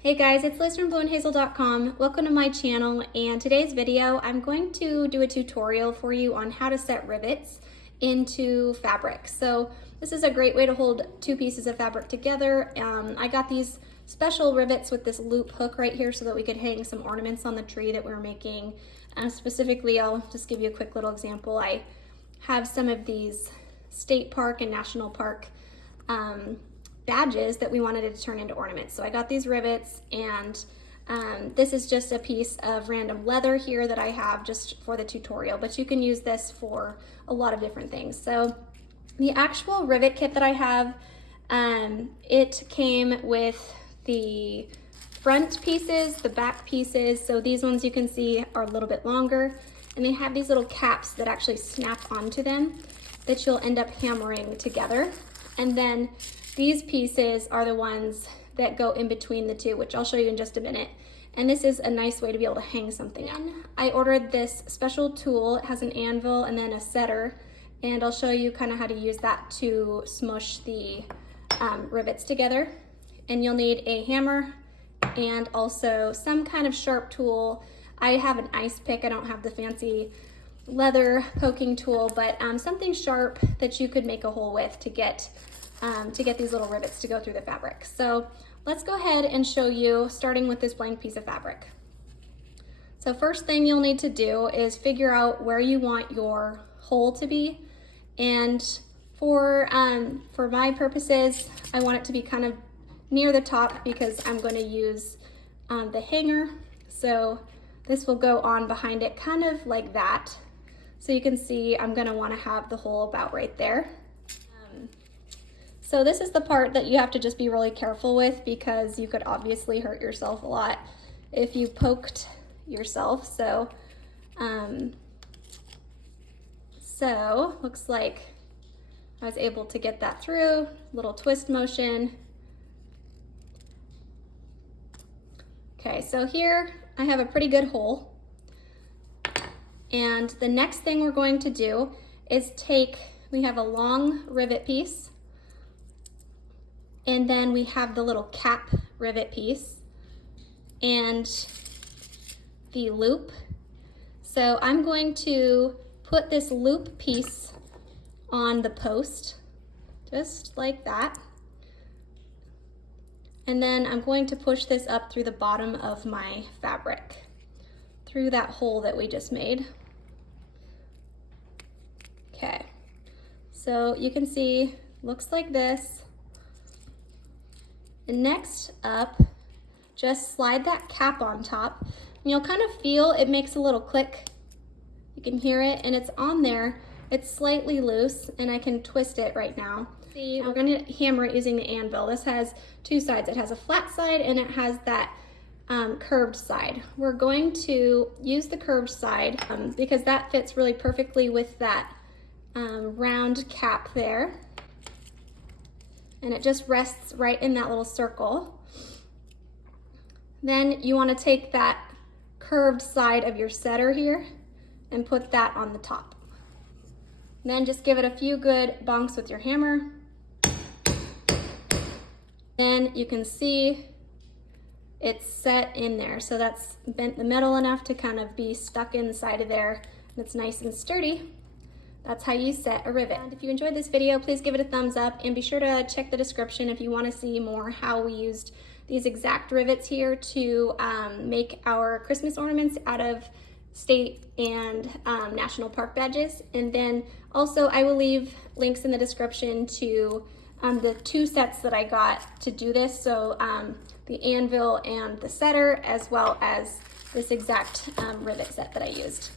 Hey guys, it's Liz from blueandhazel.com. Welcome to my channel, and today's video I'm going to do a tutorial for you on how to set rivets into fabric. So this is a great way to hold two pieces of fabric together. I got these special rivets with this loop hook right here so that we could hang some ornaments on the tree that we're making. Specifically, I'll just give you a quick little example. I have some of these state park and national park badges that we wanted to turn into ornaments. So I got these rivets, and this is just a piece of random leather here that I have just for the tutorial, but you can use this for a lot of different things. So the actual rivet kit that I have, it came with the front pieces, the back pieces. So these ones you can see are a little bit longer, and they have these little caps that actually snap onto them that you'll end up hammering together. And then these pieces are the ones that go in between the two, which I'll show you in just a minute. And this is a nice way to be able to hang something up. I ordered this special tool. It has an anvil and then a setter, and I'll show you kind of how to use that to smush the rivets together. And you'll need a hammer and also some kind of sharp tool. I have an ice pick. I don't have the fancy leather poking tool, but something sharp that you could make a hole with to get these little rivets to go through the fabric. So let's go ahead and show you, starting with this blank piece of fabric. So first thing you'll need to do is figure out where you want your hole to be. And for my purposes, I want it to be kind of near the top because I'm going to use the hanger. So this will go on behind it kind of like that. So you can see I'm going to want to have the hole about right there. So this is the part that you have to just be really careful with, because you could obviously hurt yourself a lot if you poked yourself. So looks like I was able to get that through, little twist motion. Okay, so here I have a pretty good hole. And the next thing we're going to do is we have a long rivet piece, and then we have the little cap rivet piece and the loop. So I'm going to put this loop piece on the post, just like that. And then I'm going to push this up through the bottom of my fabric, through that hole that we just made. Okay, so you can see, looks like this. And next up, just slide that cap on top, and you'll kind of feel it makes a little click. You can hear it, and it's on there. It's slightly loose, and I can twist it right now. See, we're going to hammer it using the anvil. This has two sides. It has a flat side, and it has that curved side. We're going to use the curved side because that fits really perfectly with that round cap there. And it just rests right in that little circle. Then you want to take that curved side of your setter here and put that on the top. And then just give it a few good bonks with your hammer. Then you can see it's set in there. So that's bent the metal enough to kind of be stuck inside of there. And it's nice and sturdy. That's how you set a rivet. And if you enjoyed this video, please give it a thumbs up, and be sure to check the description if you want to see more how we used these exact rivets here to make our Christmas ornaments out of state and national park badges. And then also I will leave links in the description to the two sets that I got to do this. So the anvil and the setter, as well as this exact rivet set that I used.